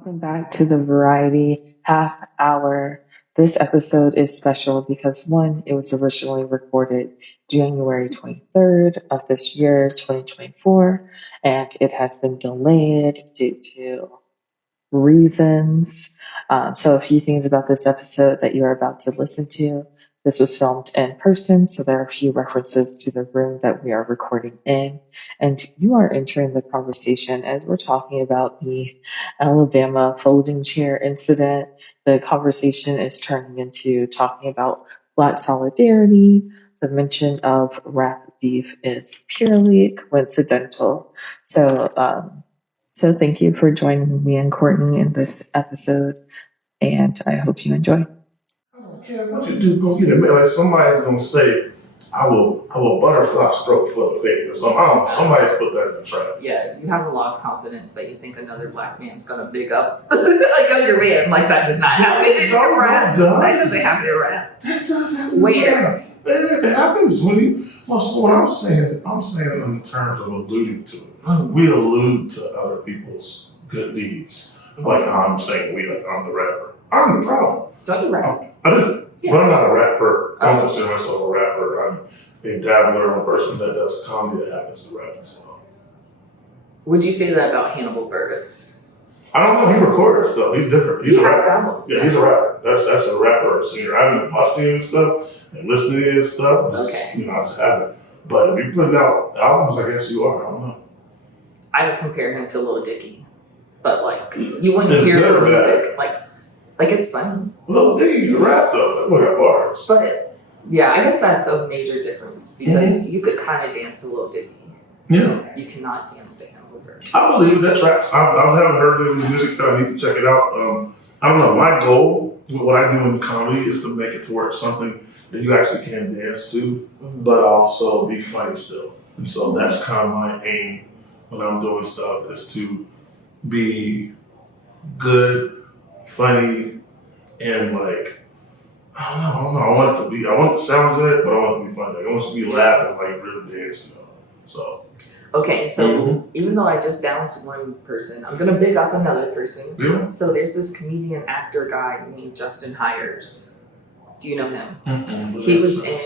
Welcome back to the Variety Half Hour. This episode is special because one, it was originally recorded January 23rd of this year, 2024, and it has been delayed due to reasons. So a few things about this episode that you're about to listen to. This was filmed in person, so there are a few references to the room that we are recording in. And you are entering the conversation as we're talking about the Alabama folding chair incident. The conversation is turning into talking about Black solidarity. The mention of rap beef is purely coincidental. So thank you for joining me and Courtney in this episode, and I hope you enjoy. I don't care what you do, go get it. Man, like somebody's gonna say, I will butterfly stroke for the fake or something. I don't know. Somebody's put that in the trap. Yeah, you have a lot of confidence that you think another black man's gonna big up a younger man. Like that does not happen in rap. That doesn't happen in rap. That does happen. Where? It happens when you. Well, so what I'm saying it in terms of alluding to it. We allude to other people's good deeds. Like I'm saying like I'm the rapper. I'm the problem. Don't you rap? I do. Yeah. But I'm not a rapper. I don't consider myself a rapper. I'm a dabbler. I'm a person that does comedy that happens to rap as well. Would you say that about Hannibal Buress? I don't know. He records though. He's different. He's He a has rapper. albums. Yeah, he's a rapper. That's a rapper or a singer. I haven't watched any of his stuff and listened to his stuff. Just, Okay. I just haven't. But if you're putting out albums, I guess you are. I don't know. I would compare him to Lil Dicky, but like you wouldn't It's hear good the or music. Like it's funny, Lil Dicky, you rap though. Look at bars. but yeah, I guess that's a major difference because you could kind of dance to Lil Dicky. Yeah. You cannot dance to Hannibal Buress. I believe that tracks. I haven't heard his music. I need to check it out. I don't know. My goal with what I do in comedy is to make it to where it's something that you actually can dance to, but also be funny still. And so that's kind of my aim when I'm doing stuff is to be good, funny, and like I don't know. I want it to sound good, but I want it to be funny. Like, I want it to be laughing, like really dancing. So. Okay, so even though I just downed to one person, I'm gonna big up another person. Yeah. So there's this comedian actor guy named Justin Heirs. Do you know him? He was in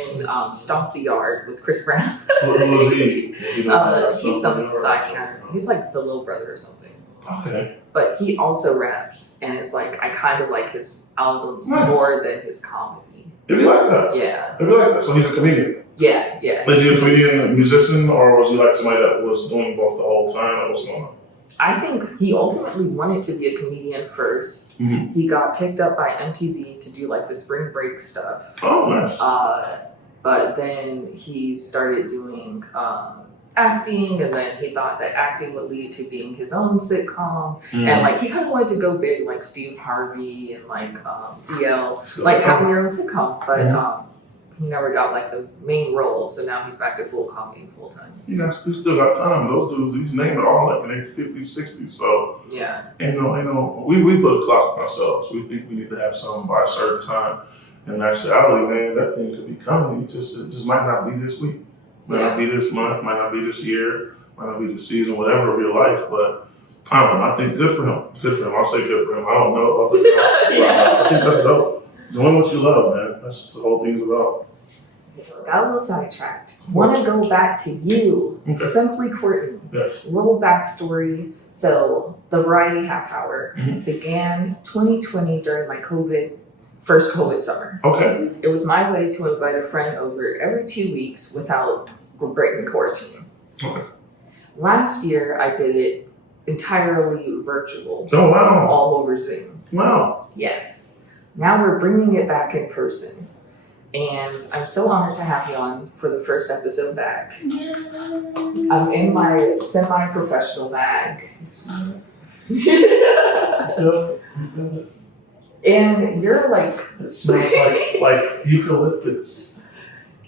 Stomp the Yard with Chris Brown. Who was he? He's some side character. He's like the little brother or something. Okay. But he also raps, and it's like I kind of like his albums Nice. more than his comedy. It'd be like that. Yeah. It'd be like that. So he's a comedian. Yeah. Is he a comedian, a musician, or was he like somebody that was doing both the whole time? Or what's going on? I think he ultimately wanted to be a comedian first. Mm-hmm. He got picked up by MTV to do like the spring break stuff. Oh, nice. But then he started doing acting, and then he thought that acting would lead to being his own sitcom. And like he kind of wanted to go big like Steve Harvey and like DL, like having your own sitcom. But he never got like the main role, so now he's back to full comedy full time. You guys still got time. Those dudes, these names are all like in their 50s, 60s. So, Yeah. ain't no, we put a clock on ourselves. We think we need to have something by a certain time. And actually, man, that thing could be coming. It just might not be this week. Might not be this month, might not be this year, might not be this season, whatever of your life. But I don't know. I think good for him. Good for him. I'll say good for him. I don't know. I think that's dope. Doing what you love, man. That's what the whole thing's about. Got a little sidetracked. Want to go back to you, Symply Courtney. Yes. Little backstory. So the Variety Half Hour began 2020 during my first COVID summer. Okay. It was my way to invite a friend over every 2 weeks without breaking quarantine. Okay. Last year, I did it entirely virtual. Oh, wow. All over Zoom. Wow. Yes. Now we're bringing it back in person. And I'm so honored to have you on for the first episode back. I'm in my semi-professional bag. And you're like... It smells like eucalyptus.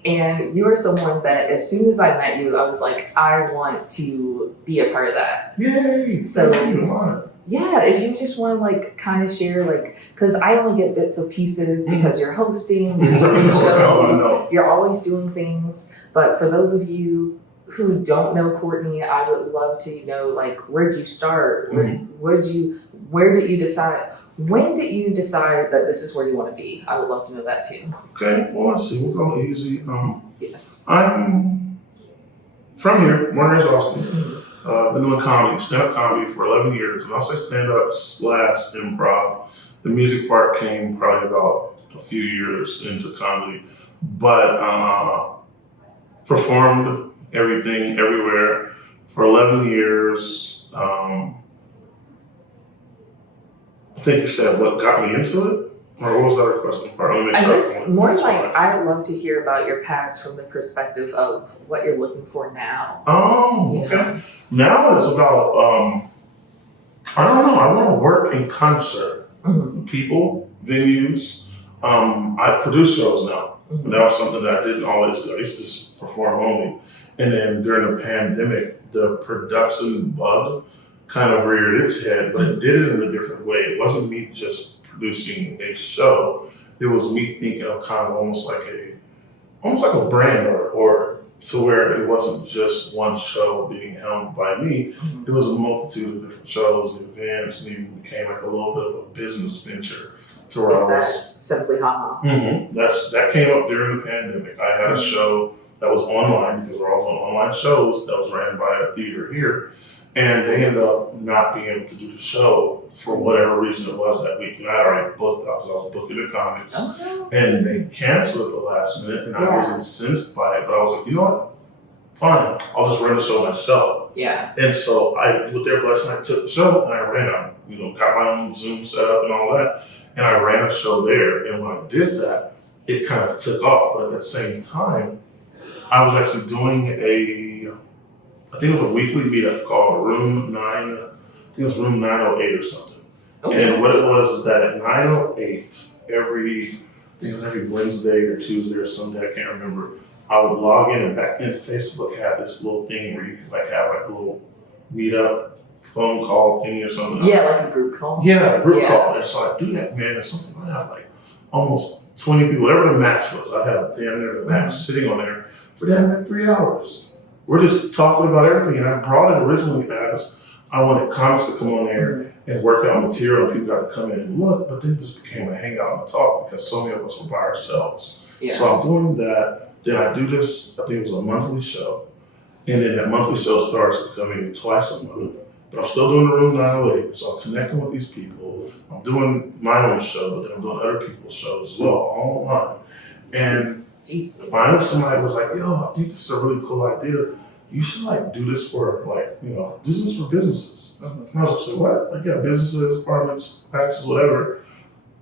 And you are someone that as soon as I met you, I was like, I want to be a part of that. Yay! So, honor. Yeah, if you just want to like kind of share like, because I only get bits of pieces because you're hosting, you're doing shows, you're always doing things. But for those of you who don't know Courtney, I would love to know like, where'd you start? when did you decide that this is where you want to be? I would love to know that too. Okay, well, let's see. We'll go easy. Yeah. I'm from here, born and raised Austin. Been doing comedy, stand-up comedy for 11 years. And I'll say stand-up / improv. The music part came probably about a few years into comedy. But performed everything, everywhere for 11 years. I think you said what got me into it? Or what was the other question? I guess more like I'd love to hear about your past from the perspective of what you're looking for now. Oh, okay. Now it's about, I don't know, I want to work in concert. People, venues. I produce shows now. And that was something that I didn't always do. I used to just perform only. And then during the pandemic, the production bug kind of reared its head, but it did it in a different way. It wasn't me just producing a show. It was me thinking of kind of almost like a brand or to where it wasn't just one show being helmed by me. It was a multitude of different shows and events, and even became like a little bit of a business venture to where Is I that was. Simply Haha? That came up during the pandemic. I had a show that was online because we're all doing online shows that was ran by a theater here. And they ended up not being able to do the show for whatever reason it was that week. And I already booked out because I was booking the comics. And they canceled at the last minute, and I was incensed by it. But I was like, you know what? Fine, I'll just run the show myself. Yeah. And so with their blessing, I took the show and I ran. I got my own Zoom set up and all that, and I ran a show there. And when I did that, it kind of took off. But at the same time, I was actually doing I think it was a weekly meetup called Room 908 or something. Okay. And what it was is that at 908, every Wednesday or Tuesday or Sunday, I can't remember, I would log in, and back then Facebook had this little thing where you could have a little meetup phone call thing or something. Yeah, like a group call. Yeah, a group call. And so I do that, man. There's something I have like almost 20 people, whatever the max was. I had damn near the max sitting on there for damn near 3 hours. We're just talking about everything. And I brought it originally as I wanted comics to come on there and work out material, and people got to come in and look, but then it just became a hangout and a talk because so many of us were by ourselves. Yeah. So I'm doing that. Then I do this, I think it was a monthly show. And then that monthly show starts becoming twice a month. But I'm still doing the Room 908. So I'm connecting with these people. I'm doing my own show, but then I'm doing other people's shows as well, all online. And finally somebody was like, yo, I think this is a really cool idea. You should do this for do this for businesses. And I was like, what? Businesses, apartments, taxes, whatever.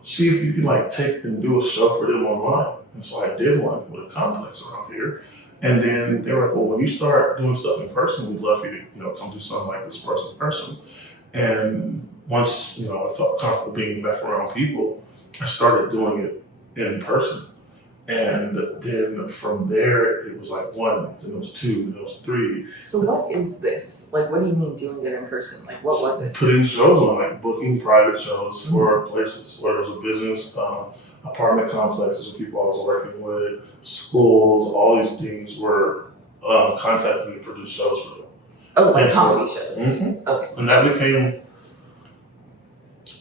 See if you can take and do a show for them online. And so I did one with a complex around here. And then they were like, well, when you start doing stuff in person, we'd love for you to come do something like this for us in person. And once, I felt comfortable being back around people, I started doing it in person. And then from there, it was one, then it was two, then it was three. So what is this? What do you mean doing it in person? What was it? Putting shows on, booking private shows for places, whether it was a business, apartment complexes with people I was working with, schools, all these things were contacting me to produce shows for them. Oh, comedy shows. Okay. And that became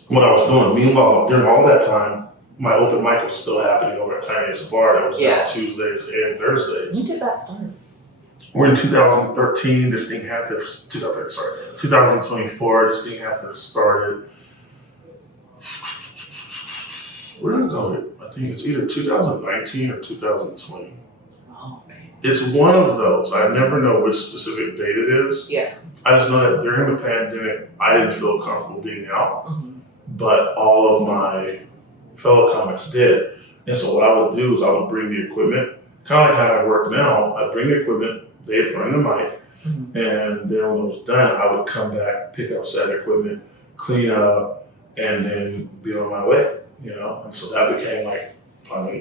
what I was doing. Meanwhile, during all that time, my open mic was still happening over at Tiny's Bar. That was on Tuesdays and Thursdays. When did that start? We're in 2013. This thing had to 2024. This thing had to have started. We're gonna go with, I think it's either 2019 or 2020. Oh, okay. It's one of those. I never know which specific date it is. Yeah. I just know that during the pandemic, I didn't feel comfortable being out, but all of my fellow comics did. And so what I would do is I would bring the equipment, kind of like how I work now. I'd bring the equipment, they'd run the mic, and then when it was done, I would come back, pick up said equipment, clean up, and then be on my way, And so that became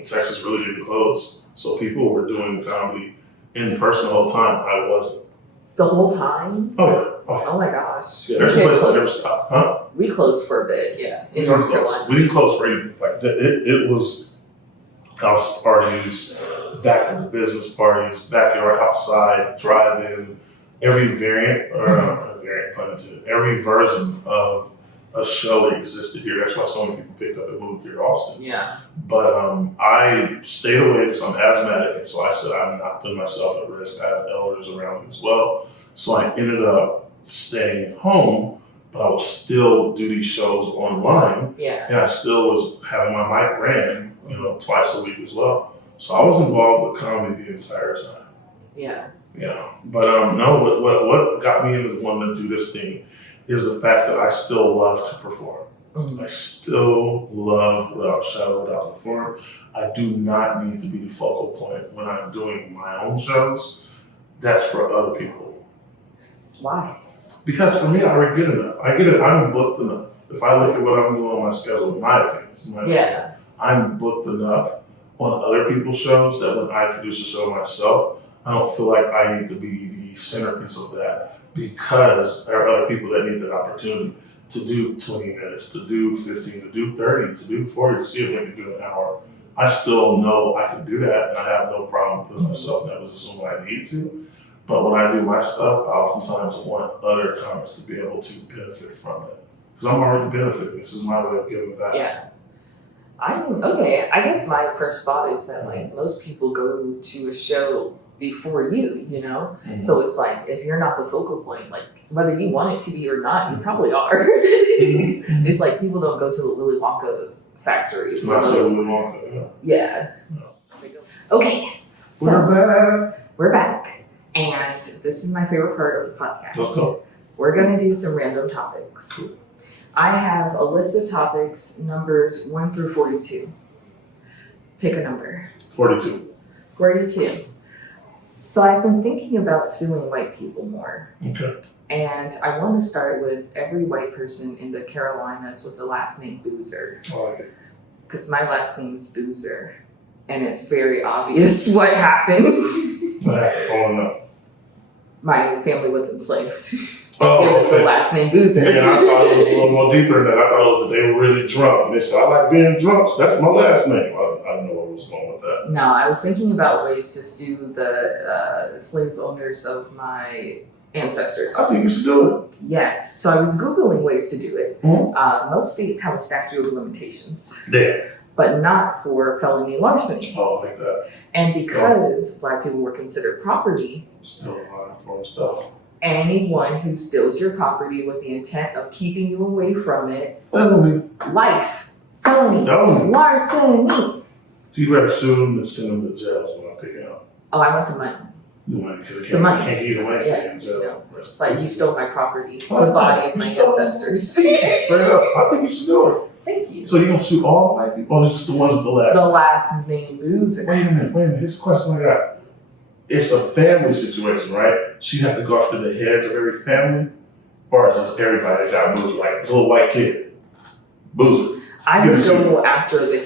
Texas really didn't close. So people were doing comedy in person the whole time. I wasn't. The whole time? Oh, yeah. Oh my gosh. Yeah, there's a place I never stopped. Huh? We closed for a bit, in North Carolina. We didn't close for anything. It was house parties, back at the business parties, backyard, outside, drive-in, every variant, or not variant, pun intended, every version of a show that existed here. That's why so many people picked up and moved here to Austin. Yeah. But I stayed away because I'm asthmatic, and so I said I'm not putting myself at risk. I have elders around me as well, so I ended up staying home. But I would still do these shows online, Yeah. and I still was having my mic ran, twice a week as well. So I was involved with comedy the entire time. Yeah. Yeah, but no. What got me into wanting to do this thing is the fact that I still love to perform. I still love, without a shadow of a doubt, to perform. I do not need to be the focal point when I'm doing my own shows. That's for other people. Why? Because for me, I already get enough. I get it. I'm booked enough. If I look at what I'm doing on my schedule, my opinion, I'm booked enough on other people's shows that when I produce a show myself, I don't feel like I need to be the centerpiece of that, because there are other people that need that opportunity to do 20 minutes, to do 15, to do 30, to do 40, to see if they can do an hour. I still know I can do that, and I have no problem putting myself in that position when I need to. But when I do my stuff, I oftentimes want other comics to be able to benefit from it. Because I'm already benefiting. This is my way of giving back. Yeah. I mean, okay, I guess my first thought is that, like, most people go to a show before you, Mm-hmm. So it's like, if you're not the focal point, like, whether you want it to be or not, you probably are. It's like, people don't go to the Willy Wonka factory. Not so Willy Wonka, Yeah. Okay, so we're back. And this is my favorite part of the podcast. Let's go. We're going to do some random topics. Cool. I have a list of topics numbered 1 through 42. Pick a number. 42. 42. So I've been thinking about suing white people more. Okay. And I want to start with every white person in the Carolinas with the last name Boozer. I like it. Because my last name is Boozer. And it's very obvious what happened. What happened? Oh, no. My family was enslaved. Oh, Given okay. the last name Boozer. Yeah, I thought it was a little more deeper than that. I thought it was that they were really drunk. And they said, I like being drunk, so that's my last name. I don't know what was going with that. No, I was thinking about ways to sue the slave owners of my ancestors. I think you should do it. Yes. So I was Googling ways to do it. Mm-hmm. Most states have a statute of limitations, Yeah. but not for felony larceny. Oh, I like that. And because Black people were considered property, Still a lot of important stuff. anyone who steals your property with the intent of keeping you away from it, Felony. life, felony, larceny. So you'd rather sue them than send them to jail, is what I'm picking up. Oh, I want the money. The money, because The money. can't give the money Yeah, in jail. It's like, you stole my property, Oh, the body of you my stole- ancestors. Straight up. I think you should do it. Thank you. So you're going to sue all the white people? Oh, this is the ones with the last The last name Boozer. Wait a minute. Here's a question I got. It's a family situation, right? So you have to go after the heads of every family? Or is just everybody that got Boozer? Like, the little white kid. Boozer. I Give would me some. go after the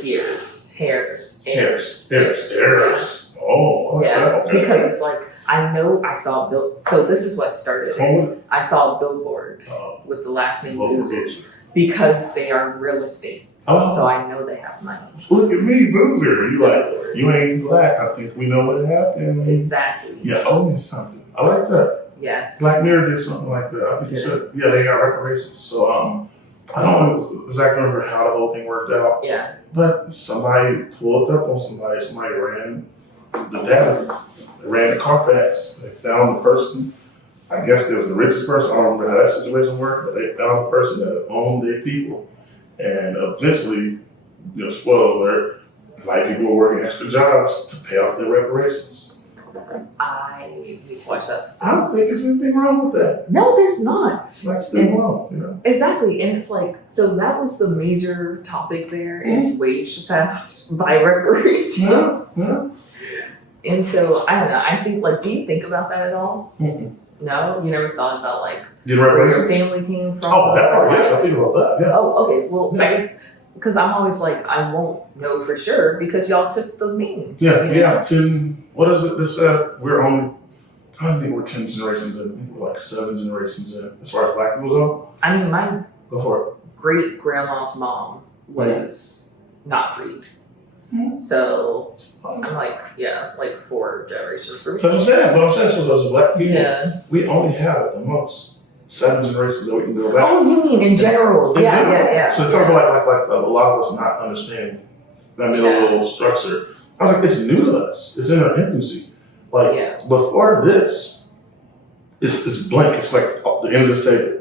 heirs. Oh, okay. Yeah, Okay. because it's like, I know I saw so this is what started it. Hold I saw a billboard it. with the last name Local Boozer Boozer. because they are real estate. Oh, So I know they have money. look at me, Boozer. You like, you ain't black. I think we know what happened. Exactly. Yeah, owe me something. I like that. Yes. Black Mirror did something like that. I think you should. Yeah, they got reparations. So I don't exactly remember how the whole thing worked out, Yeah. but somebody pulled up on somebody. Somebody ran the data. They ran the Carfax. They found the person. I guess it was the richest person. I don't remember how that situation worked, but they found the person that owned their people. And eventually, spoiler alert, white people were working extra jobs to pay off their reparations. I need to watch that. I don't think there's anything wrong with that. No, there's not. It's like still wrong, Exactly. And it's like, so that was the major topic there is wage theft by reparations. Yeah. And so, I don't know, I think, like, do you think about that at all? Mm-mm. No? You never thought about, like, Did where your reparations? family came from? Oh, that part, Or, yes, I like- think about that, yeah. Oh, okay. Well, Yeah. I guess, because I'm always like, I won't know for sure because y'all took the names. Yeah, you we know? have 10, what is it, this, we're only, I don't think we're 10 generations in, I think we're like 7 generations in, as far as black people go. I mean, my Go for great grandma's mom was not freed. Mhm. So it. I'm like, yeah, like 4 generations for me. That's what I'm saying, so those black people, Yeah. we only have at the most 7 generations that we can go back. Oh, you mean in general? Yeah. So talk about like a lot of us not understanding familial structure. I was like, it's new to us. It's in our infancy. Like before this, it's blank. It's like the end of this table.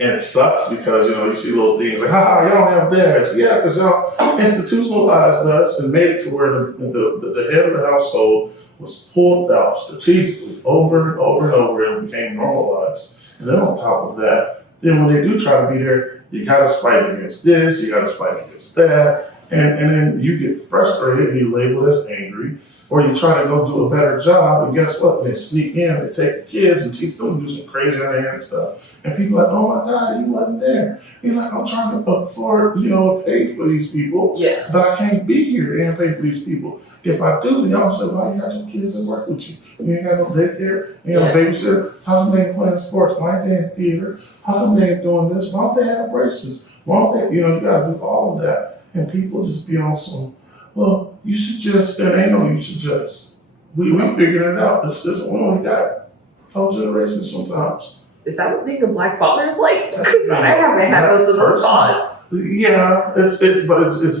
And it sucks because, you see little things like, y'all don't have dads. Yeah, because y'all institutionalized us and made it to where the head of the household was pulled out strategically over and over and over and became normalized. And then on top of that, then when they do try to be there, you got to fight against this, you got to fight against that. And then you get frustrated and you label as angry, or you try to go do a better job, and guess what? They sneak in, they take the kids and teach them to do some crazy underhand stuff. And people are like, oh my God, you wasn't there. You're like, I'm trying to afford, to pay for these people, but I can't be here and pay for these people. If I do, y'all say, well, you got your kids that work with you. You ain't got no daycare, you ain't got no babysitter. How come they ain't playing sports? Why ain't they in theater? How come they ain't doing this? Why don't they have braces? Why don't they, you got to do all of that. And people just be on some, well, you should just, and ain't no you should just. We figured it out. We only got 4 generations sometimes. Is that what being a Black father is like? Because I haven't had most of those thoughts. Yeah, it's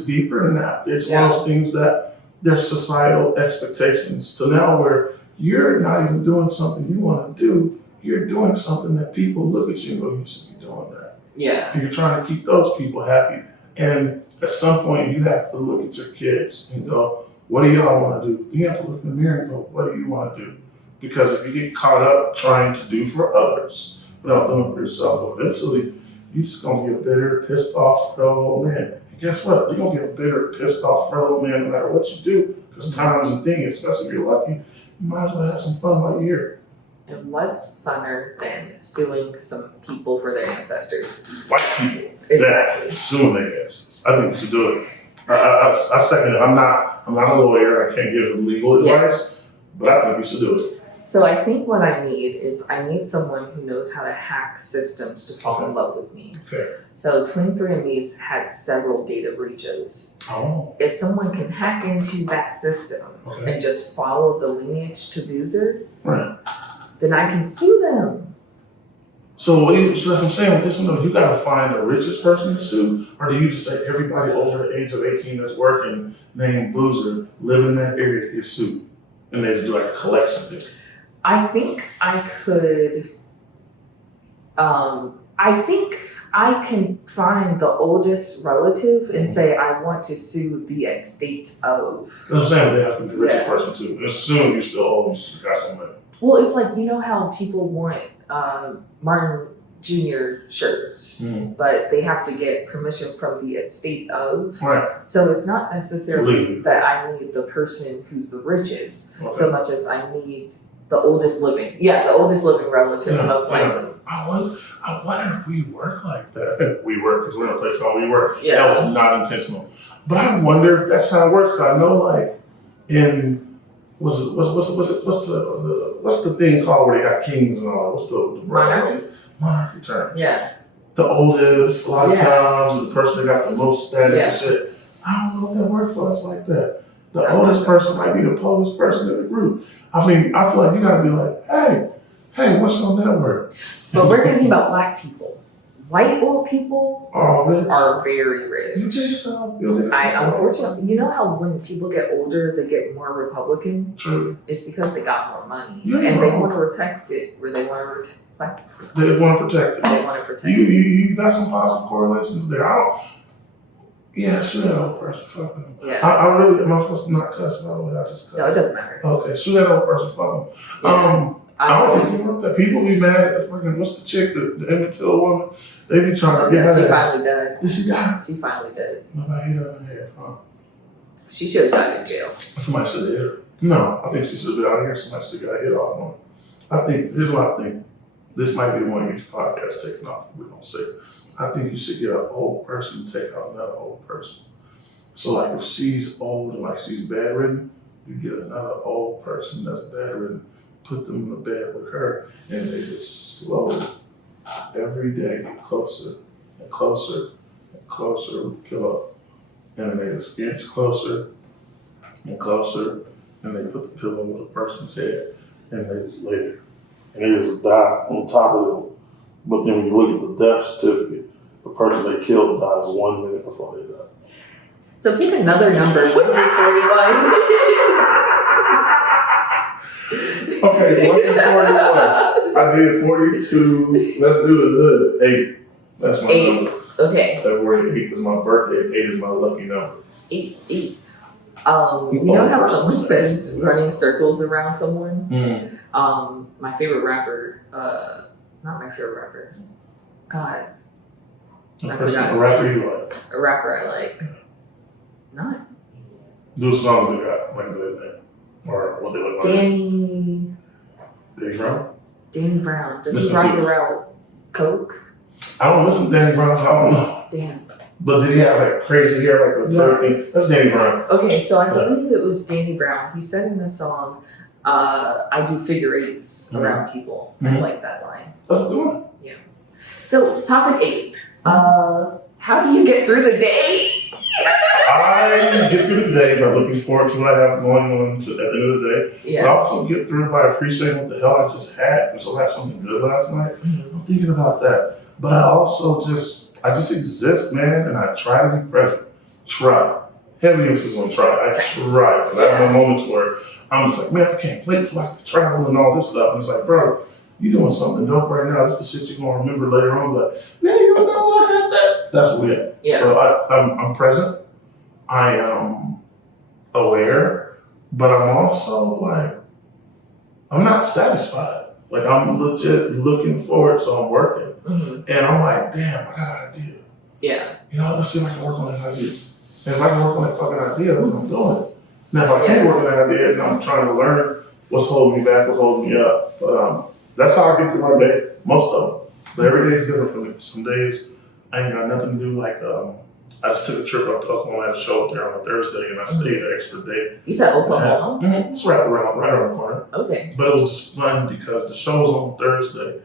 deeper than that. It's one of those things that there's societal expectations. So now where you're not even doing something you want to do, you're doing something that people look at you and go, you should be doing that. Yeah. And you're trying to keep those people happy. And at some point, you have to look at your kids and go, what do y'all want to do? You have to look in the mirror and go, what do you want to do? Because if you get caught up trying to do for others without doing for yourself, eventually you're just going to get a bitter, pissed off fellow old man. And guess what? You're going to get a bitter, pissed off fellow old man no matter what you do, because time is a thing, especially if you're lucky. You might as well have some fun while you're here. And what's funner than suing some people for their ancestors? White people. Exactly. Suing their ancestors. I think you should do it. I second it. I'm not a lawyer. I can't give legal advice, but I think you should do it. So I think what I need someone who knows how to hack systems to fall in love with me. Fair. So 23andMe's had several data breaches. Oh. If someone can hack into that system and just follow the lineage to the user, then I can sue them. So that's what I'm saying with this one, though. You got to find the richest person to sue, or do you just say everybody over the age of 18 that's working named Boozer, living in that area gets sued? And they just do like a collection thing. I think I could, I think I can find the oldest relative and say, I want to sue the estate of. That's what I'm saying, they have to be the richest person too. And assume you're still old, you just got some money. Well, it's like, how people want Martin Jr. shirts, but they have to get permission from the estate of. Right. So it's not necessarily that I need the person who's the richest, so much as I need the oldest living. Yeah, the oldest living relative, most likely. I wonder if we work like that. We work because we're in a place called We Work. Yeah. That was not intentional. But I wonder if that's how it works. I know, like, in what's the thing called where they got kings and all? What's the monarchy terms? Yeah. The oldest, a lot of times, the person that got the most status and shit. I don't know if that works for us like that. The oldest person might be the poorest person in the group. I mean, I feel like you gotta be like, hey, what's your network? But we're thinking about Black people. White old people are very rich. You think so? Unfortunately, you know how when people get older, they get more Republican? True. It's because they got more money. Yeah, and they want to protect it, or they want to protect They want to protect it. They want to protect it. You got some positive correlations there. Sue that old person. Fuck them. Yeah. I really, am I supposed to not cuss? By the way, I just cuss. No, it doesn't matter. Okay, sue that old person. Fuck them. Yeah. I don't think so. That people be mad at the fucking, what's the chick, the Emmett Till woman? They be trying to get her. She finally died. Did she die? She finally did. Nobody hit her in the head, huh? She should have died in jail. Somebody should have hit her. No, I think she should have been out here. Somebody should have got hit off on. Here's what I think. This might be one of these podcasts taking off. We're going to say. I think you should get an old person to take out another old person. So, like, if she's old and, like, she's bedridden, you get another old person that's bedridden, put them in the bed with her, and they just slowly, every day, get closer and closer and closer with the pillow. And they just inch closer and closer, and they put the pillow over the person's head, and they just lay there. And they just die on top of them But then when you look at the death certificate, the person they killed dies 1 minute before they die. So pick another number, 1 through 41. Okay, so 1 through 41. I did 42. Let's do the hood. 8. That's my 8. number. Okay. February 8th is my birthday. 8 is my lucky number. 8. You know how someone says running circles around someone? My favorite rapper, not my favorite rapper. God. A rapper you like? A rapper I like. Not. Do a song they got, like that name. Or what they look like. Danny Brown. Does he rock around coke? I don't listen to Danny Brown, so I don't know. Damn. But did he have like crazy hair, like with everything? That's Danny Brown. Okay, so I believe it was Danny Brown. He said in the song, I do figure 8s around people. I like that line. That's a good one. Yeah. So topic 8. How do you get through the day? I get through the day by looking forward to what I have going on at the end of the day. Yeah. But I also get through it by appreciating what the hell I just had. We still had something good last night. I'm thinking about that. But I also just exist, man, and I try to be present. Try. Heavy emphasis on try. I try. Because I have my moments where I'm just like, man, I can't wait till I can travel and all this stuff. And it's like, bro, you doing something dope right now. This is the shit you're going to remember later on. But, man, you don't know what I had that. That's what we have. Yeah. So I'm present. I am aware. But I'm also like, I'm not satisfied. Like, I'm legit looking forward, so I'm working. And I'm like, damn, I got an idea. Yeah. You know, let's see if I can work on that idea. And if I can work on that fucking idea, that's what I'm doing. Now, if I can't work on that idea, then I'm trying to learn what's holding me back, what's holding me up. But that's how I get through my day, most of them. But every day is different for me. Some days I ain't got nothing to do. Like, I just took a trip up to Oklahoma. I had a show up there on a Thursday, and I stayed an extra day. You said Oklahoma? It's right around the corner. Okay. But it was just fun because the show was on Thursday.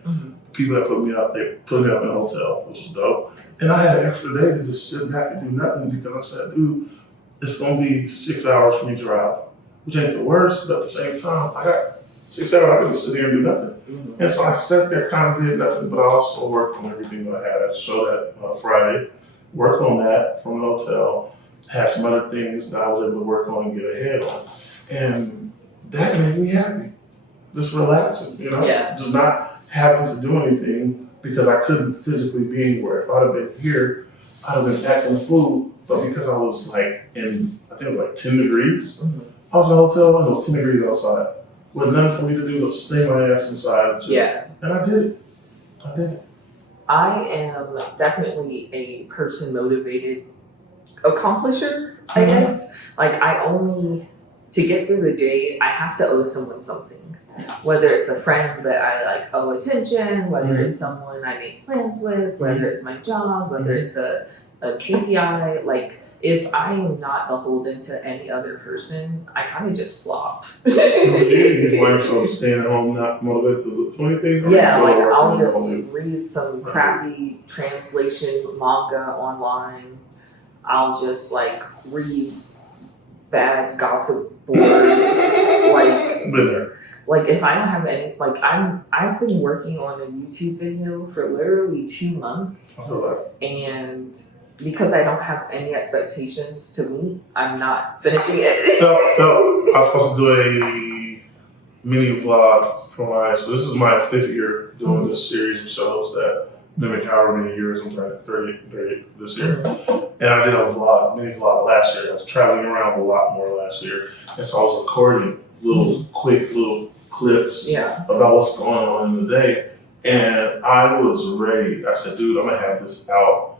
People that put me up, they put me up in a hotel, which was dope. And I had an extra day to just sit back and do nothing because I said, dude, it's going to be 6 hours for me to drive, which ain't the worst, but at the same time, I got 6 hours, I could just sit here and do nothing. And so I sat there, kind of did nothing, but I also worked on everything that I had. I showed that Friday, worked on that from the hotel, had some other things that I was able to work on and get ahead on. And that made me happy. Just relaxing, you know? Yeah. Just not having to do anything because I couldn't physically be anywhere. If I'd have been here, I'd have been acting a fool. But because I was like in, I think it was like 10 degrees, I was in a hotel and it was 10 degrees outside. With nothing for me to do but stay my ass inside. And I did it. I am definitely a person motivated accomplisher, I guess. Like to get through the day, I have to owe someone something. Whether it's a friend that I like owe attention, whether it's someone I make plans with, whether it's my job, whether it's a KPI, like if I am not beholden to any other person, I kind of just flop. You find yourself staying at home, not motivated to look for anything? Yeah, like I'll just read some crappy translation manga online. I'll just like read bad gossip boards, like if I don't have any, like I've been working on a YouTube video for literally 2 months, and because I don't have any expectations to meet, I'm not finishing it. So I was supposed to do a mini vlog for so this is my 5th year doing this series of shows that mimic however many years I'm turning 30 this year. And I did a mini vlog last year. I was traveling around a lot more last year. And so I was recording quick little clips about what's going on in the day. And I was ready. I said, dude, I'm gonna have this out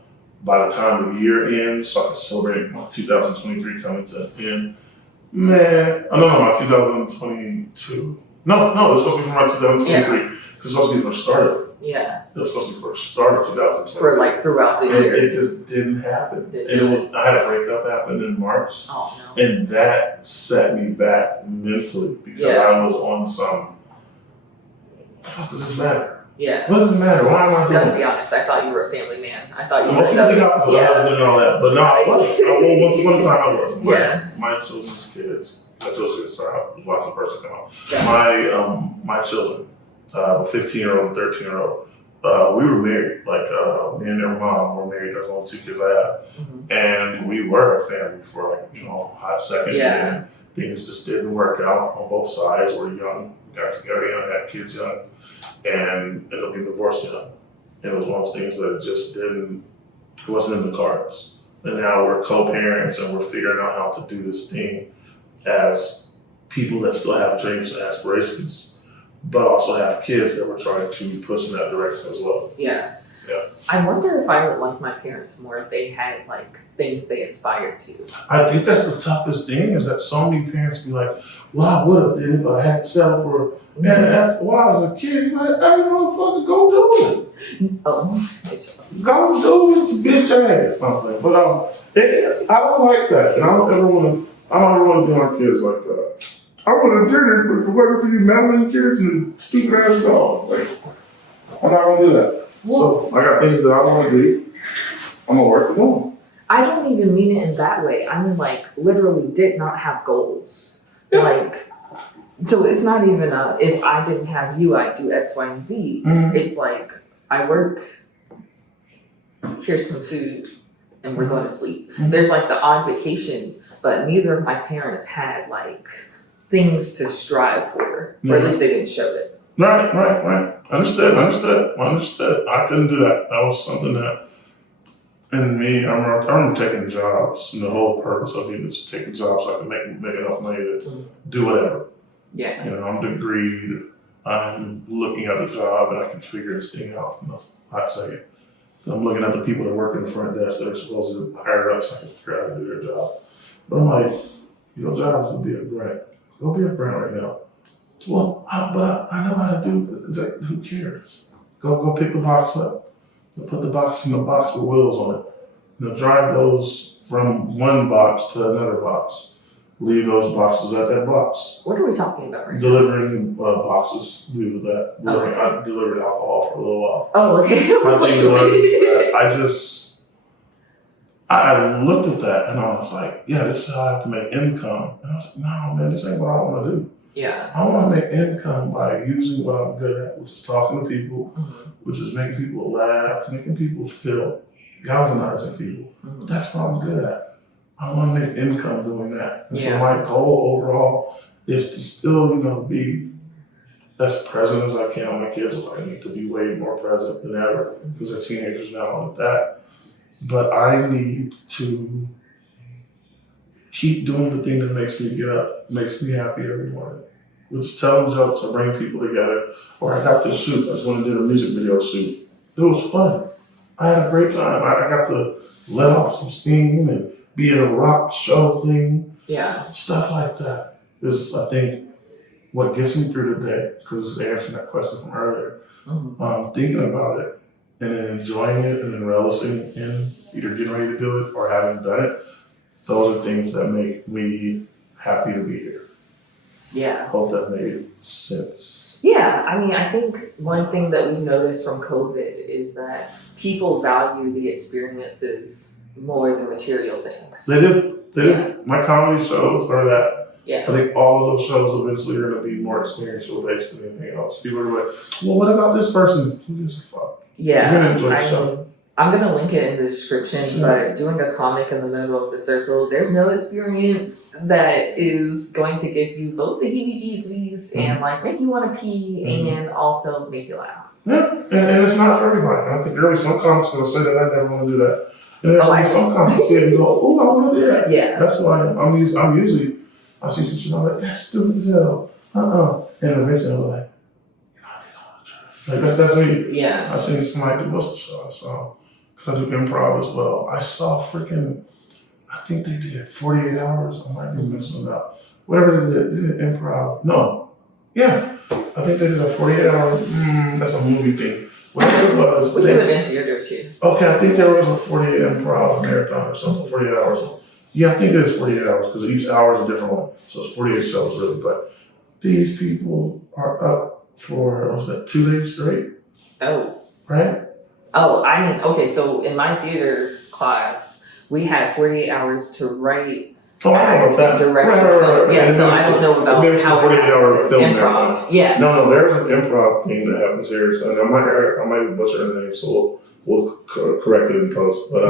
by the time the year ends so I can celebrate my 2023 coming to an end. Man, my 2022. No, it was supposed to be for my 2023. Because it's supposed to be for the start of it. Yeah. It was supposed to be for the start of 2023. For like throughout the year. It just didn't happen. I had a breakup happen in March. Oh, no. And that set me back mentally because I was on some, what the fuck does this matter? Yeah. What does it matter? Why am I doing To be honest, I thought you were a family man. I thought you were. Most people think I was a husband and all that. But no, I wasn't. Once upon a time I was. My children's kids. I was watching the person come out. My children, a 15-year-old and 13-year-old, we were married. Like me and their mom were married. That's the only 2 kids I had, and we were a family for like a hot second. Yeah. And things just didn't work out on both sides. We're young, got together young, had kids young, and ended up getting divorced young. It was one of those things that just didn't. It wasn't in the cards. And now we're co-parents and we're figuring out how to do this thing as people that still have dreams and aspirations, but also have kids that we're trying to push in that direction as well. Yeah. Yeah. I wonder if I would like my parents more if they had like things they aspired to. I think that's the toughest thing is that so many parents be like, well, I would have did it, but I had to settle for, man, while I was a kid, I didn't know the fuck to go do it. Oh, Go do it, bitch ass. Something. But I don't like that. And I don't ever want to do my kids like that. I would have did it, but if it wasn't for you meddling kids and stupid ass dogs, like, I'm not going to do that. So I got things that I want to do. I'm going to work them on. I don't even mean it in that way. I mean, like, literally did not have goals. Yeah. Like, so it's not even if I didn't have you, I'd do X, Y, and Z. It's like, I work, here's some food, and we're going to sleep. There's like the odd vacation, but neither of my parents had like things to strive for, or at least they didn't show it. Right. Understood. I couldn't do that. That was something that, and me, I remember taking jobs, and the whole purpose of me was to take a job so I could make enough money to do whatever. Yeah. I'm degreed. I'm looking at the job, and I can figure this thing out in a hot second. I'm looking at the people that work in the front desk that are supposed to hire up so I can figure out how to do their job. But I'm like, your job is to be a grant. Go be a grant right now. Well, but I know how to do it. It's like, who cares? Go pick the box up. Put the box in the box with wheels on it. Drive those from one box to another box. Leave those boxes at that box. What are we talking about right now? Delivering boxes. We do that. I delivered alcohol for a little while. Oh, okay. My thing was I looked at that and I was like, yeah, this is how I have to make income. And I was like, no, man, this ain't what I want to do. Yeah. I want to make income by using what I'm good at, which is talking to people, which is making people laugh, making people feel, galvanizing people. That's what I'm good at. I want to make income doing that. And so my goal overall is to still, be as present as I can on my kids. I need to be way more present than ever because they're teenagers now like that. But I need to keep doing the thing that makes me get up, makes me happy every morning. Which is telling jokes or bringing people together. Or I got this shoot. I just went and did a music video shoot. It was fun. I had a great time. I got to let off some steam and be in a rock show thing. Yeah. Stuff like that is, I think, what gets me through the day. Because it's answering that question from earlier. Thinking about it and then enjoying it and then relishing in either getting ready to do it or having done it. Those are things that make me happy to be here. Yeah. Hope that made sense. Yeah, I mean, I think one thing that we noticed from COVID is that people value the experiences more than material things. They did. My comedy shows are that. Yeah. I think all of those shows eventually are going to be more experiential based than anything else. People are like, well, what about this person? Who gives a fuck? Yeah. You're going to enjoy the show. I'm going to link it in the description, but doing a comic in the middle of the circle, there's no experience that is going to give you both the heebie-jeebies and like make you want to pee and also make you laugh. Yeah, and it's not for everybody. I think there will be some comics going to say that I never want to do that. And there's some comics that say and go, oh, I want to do that. Yeah. That's why I'm usually, I see some shit, I'm like, that's stupid as hell. And eventually I'm like, that's me. Yeah. I seen somebody do what's the show I saw. Because I do improv as well. I saw I think they did 48 hours. I might be missing out. Whatever they did improv. No. Yeah. I think they did a 48 hour, that's a movie thing. Whatever it was. We do it in theater too. Okay, I think there was a 48 improv marathon or something, 48 hours. Yeah, I think it is 48 hours because each hour is a different one. So it's 48 shows really. But these people are up for, 2 days straight? Oh. Right? Oh, I mean, okay, so in my theater class, we had 48 hours to write Oh, I know about that. direct Right, the right, film. right. Yeah, And so there's I don't know about there's how the 48-hour it happens film in there. improv. Yeah. No, there's an improv thing that happens here, and I might butcher the name, so we'll correct it in post. But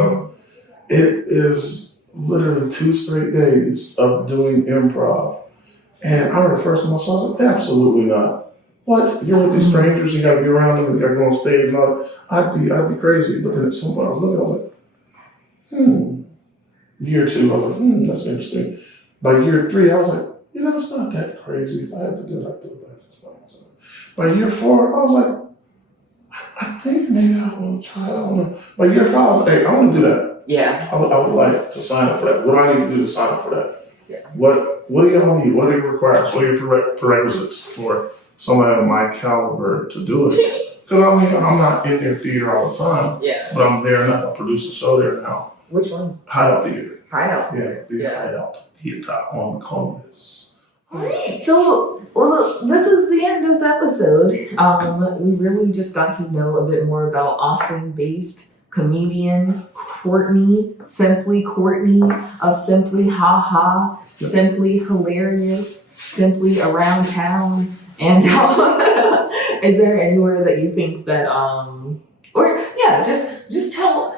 it is literally 2 straight days of doing improv. And I remember the first time I saw it, I was like, absolutely not. What? You're with these strangers, you gotta be around them, you gotta go on stage and all that. I'd be crazy. But then at some point I was looking, I was like, Year 2, I was like, that's interesting. By year 3, I was like, it's not that crazy. If I had to do it, I'd do it. By year 4, I was like, I think maybe I want to try it. I don't know. By year 5, I was like, hey, I want to do that. Yeah. I would like to sign up for that. What do I need to do to sign up for that? Yeah. What do y'all need? What are your requirements? What are your prerequisites for someone of my caliber to do it? Because I'm not in their theater all the time. Yeah. But I'm there now. I produce a show there now. Which one? Hideout Theater. Hideout. Yeah. Hideout Theater on Congress. All right, so this is the end of the episode. We really just got to know a bit more about Austin-based comedian Courtney, Symply Courtney of Simply Ha Ha, Simply Hilarious, Simply Around Town, and is there anywhere that you think that just tell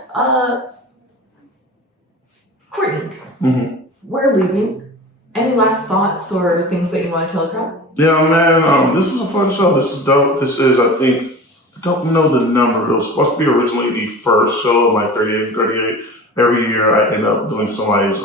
Courtney, we're leaving. Any last thoughts or things that you want to tell the crowd? Yeah, man, this was a fun show. This is dope. This is, I don't know the number. It was supposed to be originally the first show of my 38. Every year I end up doing somebody's,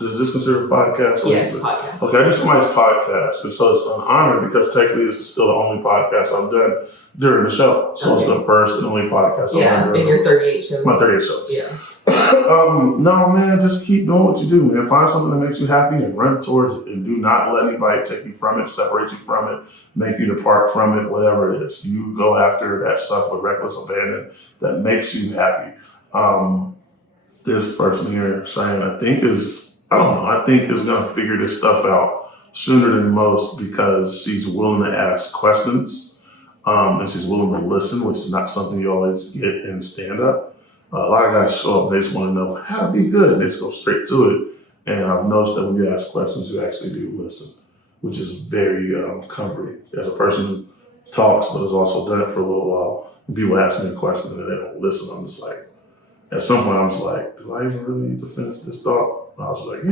is this considered a podcast? Yes, a podcast. Okay, I do somebody's podcast. And so it's an honor because technically this is still the only podcast I've done during the show. So It's the first and only podcast I've done. In your 38 shows. My 38 shows. Yeah. No, man, just keep doing what you do, man. Find something that makes you happy and run towards it. And do not let anybody take you from it, separate you from it, make you depart from it, whatever it is. You go after that stuff with reckless abandon that makes you happy. This person here, Cheyenne, I think is going to figure this stuff out sooner than most because she's willing to ask questions and she's willing to listen, which is not something you always get in stand-up. A lot of guys show up, they just want to know how to be good, and they just go straight to it. And I've noticed that when you ask questions, you actually do listen, which is very comforting. As a person who talks but has also done it for a little while, and people ask me a question and they don't listen, I'm just like, at some point I'm just like, do I even really need to finish this thought? And I was like,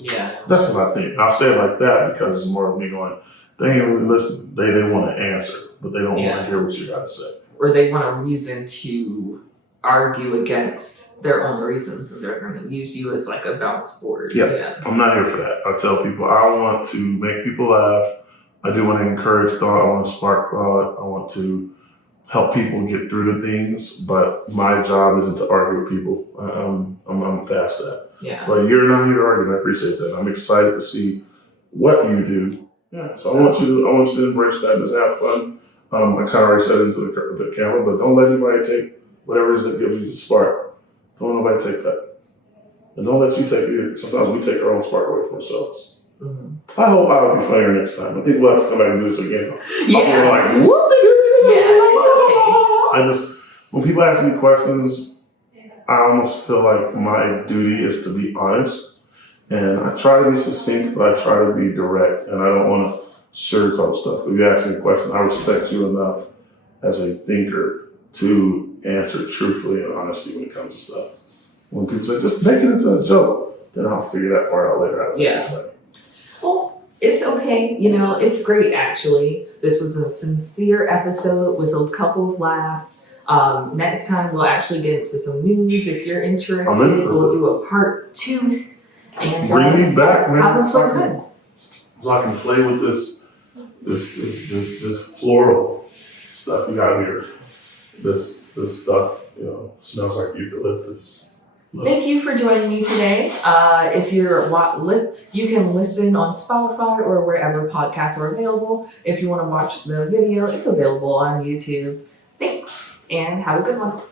yeah, that's what I think. I'll say it like that because it's more of me going, they ain't really listening. They want to answer, but they don't want to hear what you got to say. Or they want a reason to argue against their own reasons and they're going to use you as like a bounce board. Yeah. I'm not here for that. I tell people I want to make people laugh. I do want to encourage thought. I want to spark thought. I want to help people get through the things, but my job isn't to argue with people. I'm past that. Yeah. But you're not here to argue, and I appreciate that. I'm excited to see what you do. Yeah. So I want you to embrace that. Just have fun. I kind of already said it into the camera, but don't let anybody take whatever it is that gives you the spark. Don't let nobody take that. And don't let you take it either. Sometimes we take our own spark away from ourselves. Mm-hmm. I hope I'll be funnier next time. I think we'll have to come back and do this again. Yeah. Like, what the Yeah, it's okay. When people ask me questions, I almost feel like my duty is to be honest. And I try to be succinct, but I try to be direct. And I don't want to sugarcoat stuff. If you ask me a question, I respect you enough as a thinker to answer truthfully and honestly when it comes to stuff. When people say, just make it into a joke, then I'll figure that part out later. Well, it's okay. It's great, actually. This was a sincere episode with a couple of laughs. Next time, we'll actually get into some news. If you're interested, we'll do a part 2. And bring me back, man. Have a fun time. So I can play with this floral stuff you got here. This stuff, smells like eucalyptus. Thank you for joining me today. If you can listen on Spotify or wherever podcasts are available. If you want to watch the video, it's available on YouTube. Thanks, and have a good one.